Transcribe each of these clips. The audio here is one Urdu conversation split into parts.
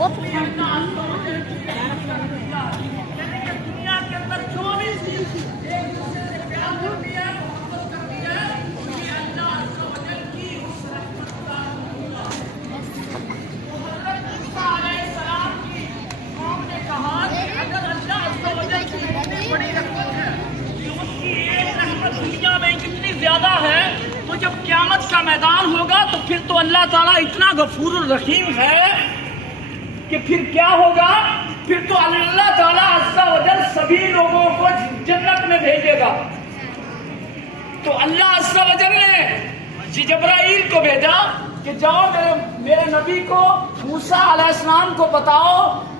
دنیا کے اندر جو بھی چیز ایک دوسرے سے پیار کرتی ہے، محبت کرتی ہے، یہ اللہ عز و جل کی اس رحمت کا نمونہ ہے۔ تو حضرت موسیٰ علیہ السلام کی قوم نے کہا کہ اگر اللہ عز و جل کی اتنی بڑی رحمت ہے کہ اس کی ایک رحمت دنیا میں کتنی زیادہ ہے، تو جب قیامت کا میدان ہوگا تو پھر تو اللہ تعالیٰ اتنا غفور الرحیم ہے کہ پھر کیا ہوگا؟ پھر تو اللہ تعالیٰ عز و جل سبھی لوگوں کو جنت میں بھیجے گا۔ تو اللہ عز و جل نے جبرائیل کو بھیجا کہ جاؤ میرے نبی کو موسیٰ علیہ السلام کو بتاؤ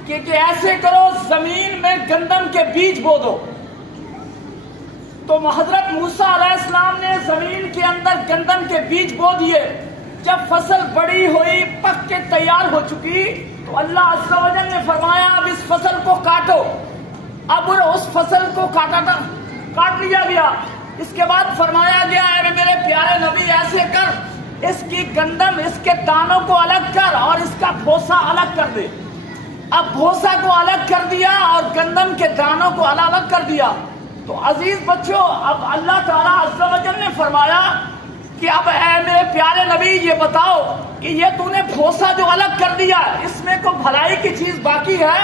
کہ ایسے کرو، زمین میں گندم کے بیج بو دو۔ تو حضرت موسیٰ علیہ السلام نے زمین کے اندر گندم کے بیج بو دیے۔ جب فصل بڑی ہوئی، پک کے تیار ہو چکی، تو اللہ عز و جل نے فرمایا اب اس فصل کو کاٹو۔ اب اس فصل کو کاٹ لیا گیا۔ اس کے بعد فرمایا گیا اے میرے پیارے نبی ایسے کر، اس کی گندم، اس کے دانوں کو الگ کر اور اس کا بھوسا الگ کر دے۔ اب بھوسا کو الگ کر دیا اور گندم کے دانوں کو الگ کر دیا۔ تو عزیز بچوں، اب اللہ تعالیٰ عز و جل نے فرمایا کہ اب اے میرے پیارے نبی یہ بتاؤ کہ یہ تو نے بھوسا جو الگ کر دیا، اس میں کوئی بھلائی کی چیز باقی ہے؟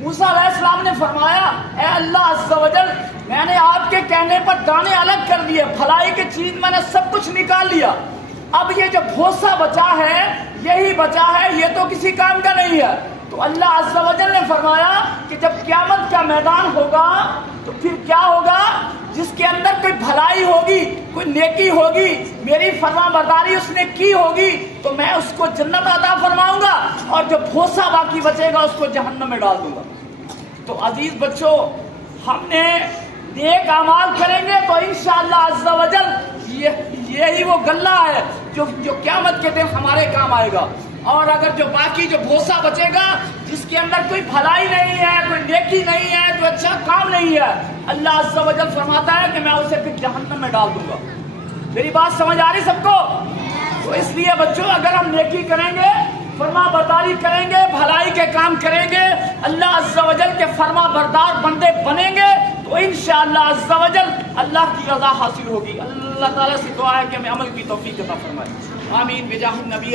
موسیٰ علیہ السلام نے فرمایا اے اللہ عز و جل، میں نے آپ کے کہنے پر دانے الگ کر دیے، بھلائی کی چیز میں نے سب کچھ نکال لیا۔ اب یہ جو بھوسا بچا ہے، یہی بچا ہے، یہ تو کسی کام کا نہیں ہے۔ تو اللہ عز و جل نے فرمایا کہ جب قیامت کا میدان ہوگا تو پھر کیا ہوگا؟ جس کے اندر کوئی بھلائی ہوگی، کوئی نیکی ہوگی، میری فرما برداری اس نے کی ہوگی، تو میں اس کو جنت عطا فرماؤں گا، اور جو بھوسا باقی بچے گا اس کو جہنم میں ڈال دوں گا۔ تو عزیز بچوں، ہم نے نیک اعمال کریں گے تو انشاءاللہ عز و جل یہی وہ غلہ ہے جو قیامت کے دن ہمارے کام آئے گا۔ اور اگر جو باقی جو بھوسا بچے گا، جس کے اندر کوئی بھلائی نہیں ہے، کوئی نیکی نہیں ہے، کوئی اچھا کام نہیں ہے، اللہ عز و جل فرماتا ہے کہ میں اسے پھر جہنم میں ڈال دوں گا۔ میری بات سمجھ آ رہی سب کو؟ تو اس لیے بچوں، اگر ہم نیکی کریں گے، فرما برداری کریں گے، بھلائی کے کام کریں گے، اللہ عز و جل کے فرما بردار بندے بنیں گے، تو انشاءاللہ عز و جل اللہ کی رضا حاصل ہوگی۔ اللہ تعالیٰ سے دعا ہے کہ ہمیں عمل کی توفیق عطا فرمائے۔ آمین بجاہ النبی